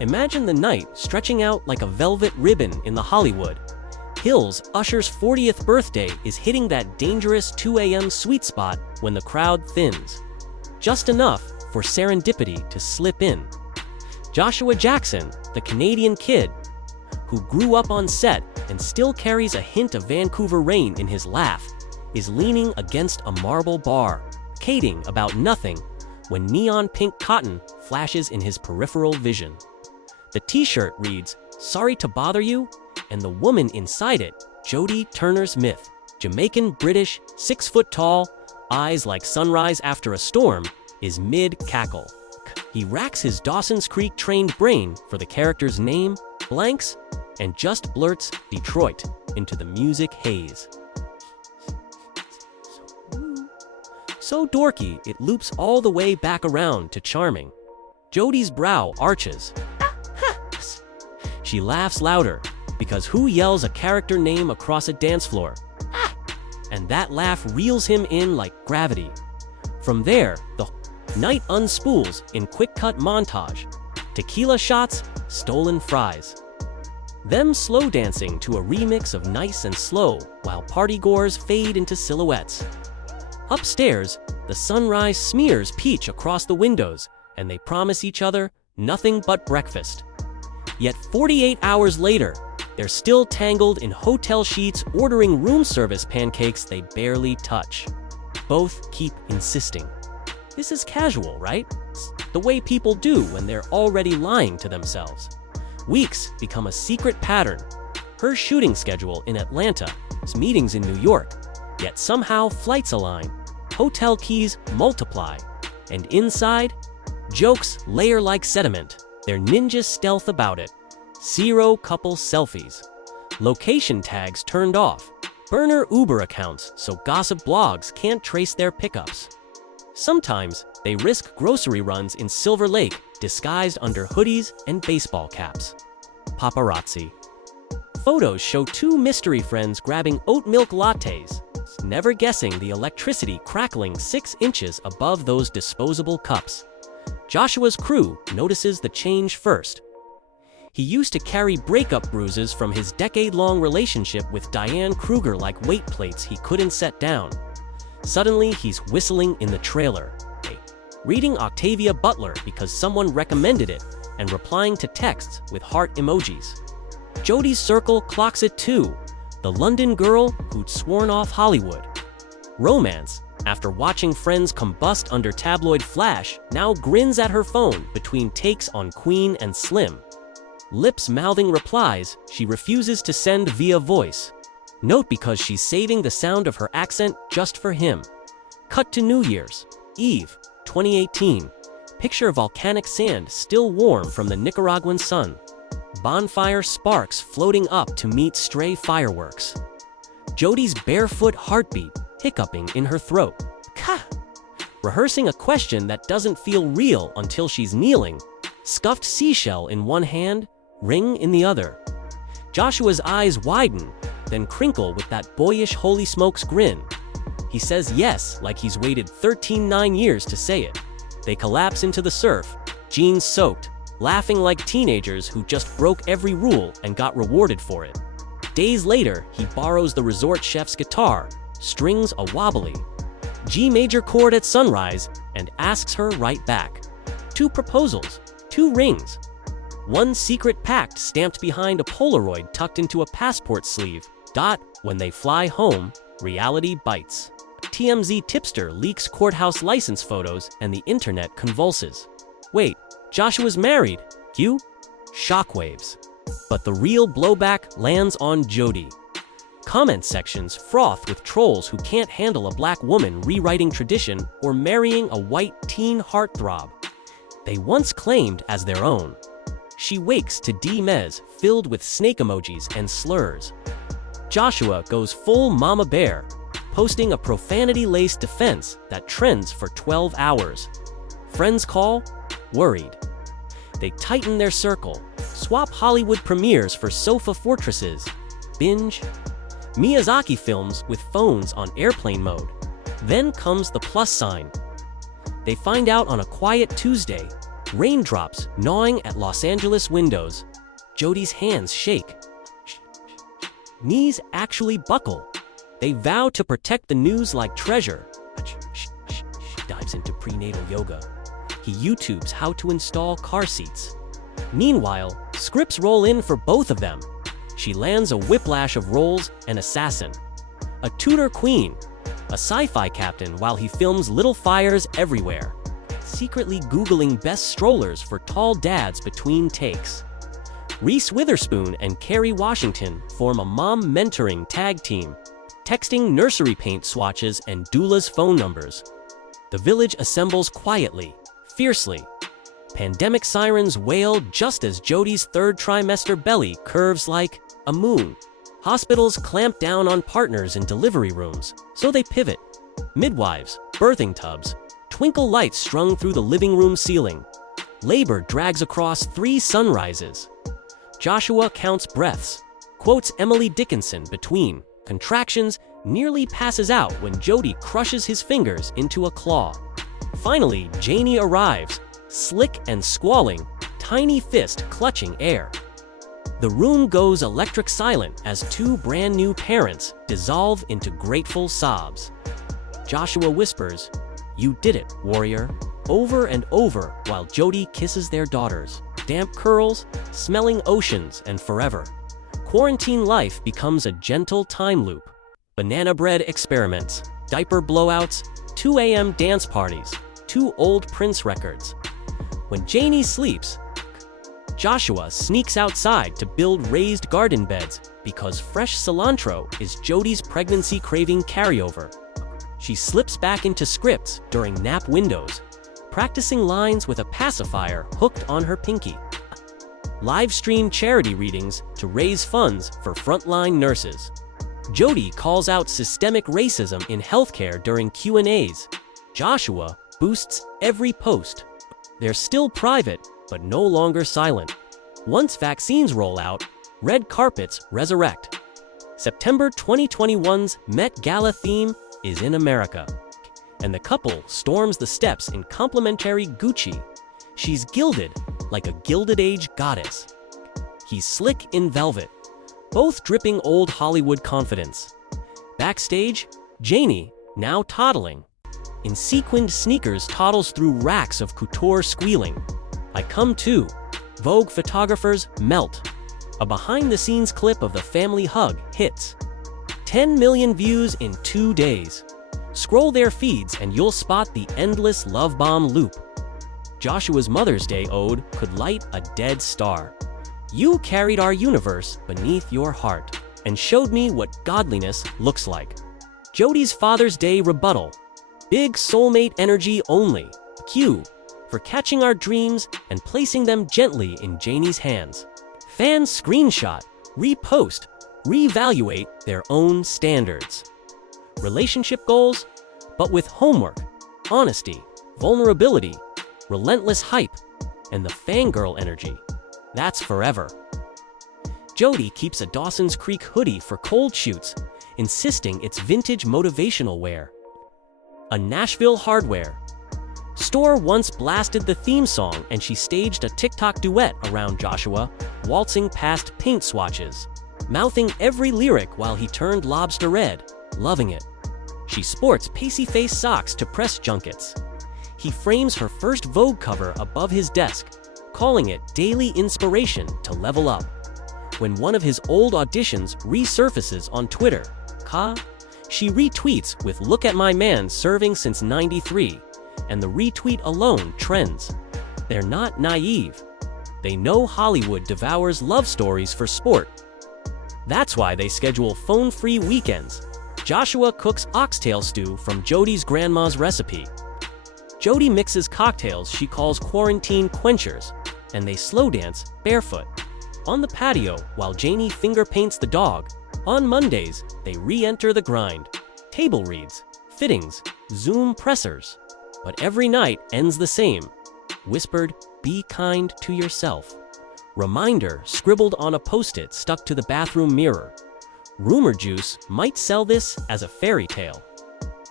Imagine the night stretching out like a velvet ribbon in the Hollywood Hills. Usher's 40th birthday is hitting that dangerous 2 a.m. sweet spot when the crowd thins. Just enough for serendipity to slip in. Joshua Jackson, the Canadian kid, who grew up on set and still carries a hint of Vancouver rain in his laugh, is leaning against a marble bar, kidding about nothing when neon pink cotton flashes in his peripheral vision. The t-shirt reads, "Sorry to bother you," and the woman inside it, Jodie Turner-Smith, Jamaican-British, 6 foot tall, eyes like sunrise after a storm, is mid-cackle. He racks his Dawson's Creek-trained brain for the character's name, blanks, and just blurts Detroit into the music haze. So dorky, it loops all the way back around to charming. Jodie's brow arches. She laughs louder, because who yells a character name across a dance floor? And that laugh reels him in like gravity. From there, the night unspools in quick-cut montage. Tequila shots, stolen fries. Them slow dancing to a remix of Nice and Slow while partygoers fade into silhouettes. Upstairs, the sunrise smears peach across the windows, and they promise each other nothing but breakfast. Yet 48 hours later, they're still tangled in hotel sheets ordering room service pancakes they barely touch. Both keep insisting. This is casual, right? The way people do when they're already lying to themselves. Weeks become a secret pattern. Her shooting schedule in Atlanta, his meetings in New York, yet somehow flights align, hotel keys multiply, and inside, jokes layer like sediment. They're ninja stealth about it. 0 couple selfies. Location tags turned off. Burner Uber accounts so gossip blogs can't trace their pickups. Sometimes, they risk grocery runs in Silver Lake disguised under hoodies and baseball caps. Paparazzi. Photos show 2 mystery friends grabbing oat milk lattes, never guessing the electricity crackling 6 inches above those disposable cups. Joshua's crew notices the change first. He used to carry breakup bruises from his decade-long relationship with Diane Kruger like weight plates he couldn't set down. Suddenly, he's whistling in the trailer, reading Octavia Butler because someone recommended it, and replying to texts with heart emojis. Jodie's circle clocks it too, the London girl who'd sworn off Hollywood. Romance, after watching friends combust under tabloid flash, now grins at her phone between takes on Queen and Slim. Lips mouthing replies she refuses to send via voice. Note because she's saving the sound of her accent just for him. Cut to New Year's Eve, 2018. Picture volcanic sand still warm from the Nicaraguan sun. Bonfire sparks floating up to meet stray fireworks. Jodie's barefoot heartbeat hiccuping in her throat. Ka! Rehearsing a question that doesn't feel real until she's kneeling. Scuffed seashell in one hand, ring in the other. Joshua's eyes widen, then crinkle with that boyish holy smokes grin. He says yes like he's waited 13 years to say it. They collapse into the surf, jeans soaked, laughing like teenagers who just broke every rule and got rewarded for it. Days later, he borrows the resort chef's guitar, strings a wobbly G major chord at sunrise, and asks her right back. 2 proposals, 2 rings. 1 secret pact stamped behind a Polaroid tucked into a passport sleeve. When they fly home, reality bites. TMZ tipster leaks courthouse license photos and the internet convulses. Wait, Joshua's married. Cue? Shockwaves. But the real blowback lands on Jodie. Comment sections froth with trolls who can't handle a black woman rewriting tradition or marrying a white teen heartthrob they once claimed as their own. She wakes to DMs filled with snake emojis and slurs. Joshua goes full mama bear, posting a profanity-laced defense that trends for 12 hours. Friends call, worried. They tighten their circle, swap Hollywood premieres for sofa fortresses, binge Miyazaki films with phones on airplane mode. Then comes the plus sign. They find out on a quiet Tuesday, Raindrops gnawing at Los Angeles windows. Jodie's hands shake. Knees actually buckle. They vow to protect the news like treasure. Dives into prenatal yoga. He YouTubes how to install car seats. Meanwhile, scripts roll in for both of them. She lands a whiplash of roles: an assassin, a Tudor queen, a sci-fi captain while he films Little Fires Everywhere, secretly Googling best strollers for tall dads between takes. Reese Witherspoon and Kerry Washington form a mom mentoring tag team, texting nursery paint swatches and doula's phone numbers. The village assembles quietly, fiercely. Pandemic sirens wail just as Jodie's third trimester belly curves like a moon. Hospitals clamp down on partners in delivery rooms, so they pivot. Midwives, birthing tubs, twinkle lights strung through the living room ceiling. Labor drags across 3 sunrises. Joshua counts breaths, quotes Emily Dickinson between contractions, nearly passes out when Jodie crushes his fingers into a claw. Finally, Janie arrives, slick and squalling, tiny fist clutching air. The room goes electric silent as 2 brand new parents dissolve into grateful sobs. Joshua whispers, "You did it, warrior," over and over while Jodie kisses their daughters. Damp curls, smelling oceans, and forever. Quarantine life becomes a gentle time loop. Banana bread experiments, diaper blowouts, 2 a.m. dance parties, 2 old Prince records. When Janie sleeps, Joshua sneaks outside to build raised garden beds because fresh cilantro is Jodie's pregnancy-craving carryover. She slips back into scripts during nap windows, practicing lines with a pacifier hooked on her pinky. Live stream charity readings to raise funds for frontline nurses. Jodie calls out systemic racism in healthcare during Q&As. Joshua boosts every post. They're still private, but no longer silent. Once vaccines roll out, red carpets resurrect. September 2021's Met Gala theme is in America, and the couple storms the steps in complimentary Gucci. She's gilded like a Gilded Age goddess. He's slick in velvet, both dripping old Hollywood confidence. Backstage, Janie, now toddling, in sequined sneakers toddles through racks of couture squealing. I come too. Vogue photographers melt. A behind-the-scenes clip of the family hug hits. 10 million views in 2 days. Scroll their feeds and you'll spot the endless love bomb loop. Joshua's Mother's Day ode could light a dead star. You carried our universe beneath your heart and showed me what godliness looks like. Jodie's Father's Day rebuttal. Big soulmate energy only. Q for catching our dreams and placing them gently in Janie's hands. Fans screenshot, repost, reevaluate their own standards. Relationship goals, but with homework, honesty, vulnerability, relentless hype, and the fangirl energy. That's forever. Jodie keeps a Dawson's Creek hoodie for cold shoots, insisting it's vintage motivational wear. A Nashville hardware store once blasted the theme song and she staged a TikTok duet around Joshua, waltzing past paint swatches, mouthing every lyric while he turned lobster red, loving it. She sports pacey-face socks to press junkets. He frames her first Vogue cover above his desk, calling it daily inspiration to level up. When one of his old auditions resurfaces on Twitter, she retweets with "Look at my man serving since '93, and the retweet alone trends. They're not naive. They know Hollywood devours love stories for sport. That's why they schedule phone-free weekends. Joshua cooks oxtail stew from Jodie's grandma's recipe. Jodie mixes cocktails she calls quarantine quenchers, and they slow dance barefoot on the patio while Janie finger paints the dog. On Mondays, they re-enter the grind. Table reads, fittings, Zoom pressers. But every night ends the same. Whispered, "Be kind to yourself." Reminder scribbled on a post-it stuck to the bathroom mirror. Rumor juice might sell this as a fairy tale.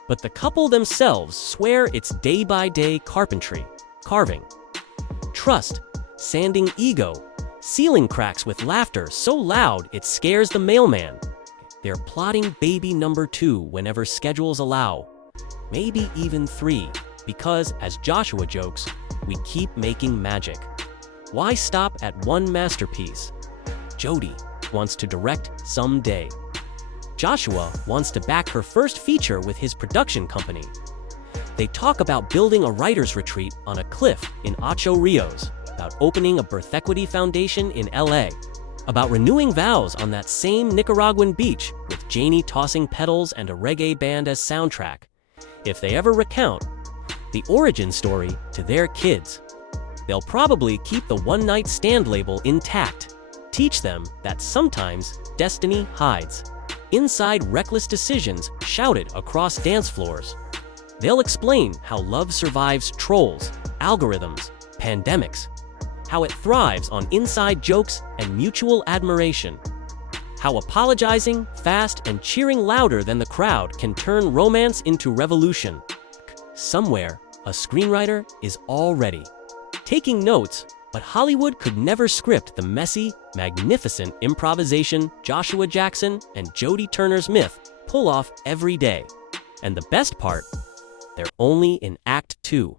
But the couple themselves swear it's day-by-day carpentry, carving, trust, sanding ego, sealing cracks with laughter so loud it scares the mailman. They're plotting baby number 2 whenever schedules allow. Maybe even 3, because, as Joshua jokes, we keep making magic. Why stop at one masterpiece? Jodie wants to direct someday. Joshua wants to back her first feature with his production company. They talk about building a writer's retreat on a cliff in Ocho Rios, about opening a birth equity foundation in LA, about renewing vows on that same Nicaraguan beach with Janie tossing petals and a reggae band as soundtrack. If they ever recount the origin story to their kids, they'll probably keep the one-night stand label intact, teach them that sometimes destiny hides inside reckless decisions shouted across dance floors. They'll explain how love survives trolls, algorithms, pandemics, how it thrives on inside jokes and mutual admiration, how apologizing fast and cheering louder than the crowd can turn romance into revolution. Somewhere, a screenwriter is already taking notes, but Hollywood could never script the messy, magnificent improvisation Joshua Jackson and Jodie Turner-Smith pull off every day. And the best part, they're only in Act 2.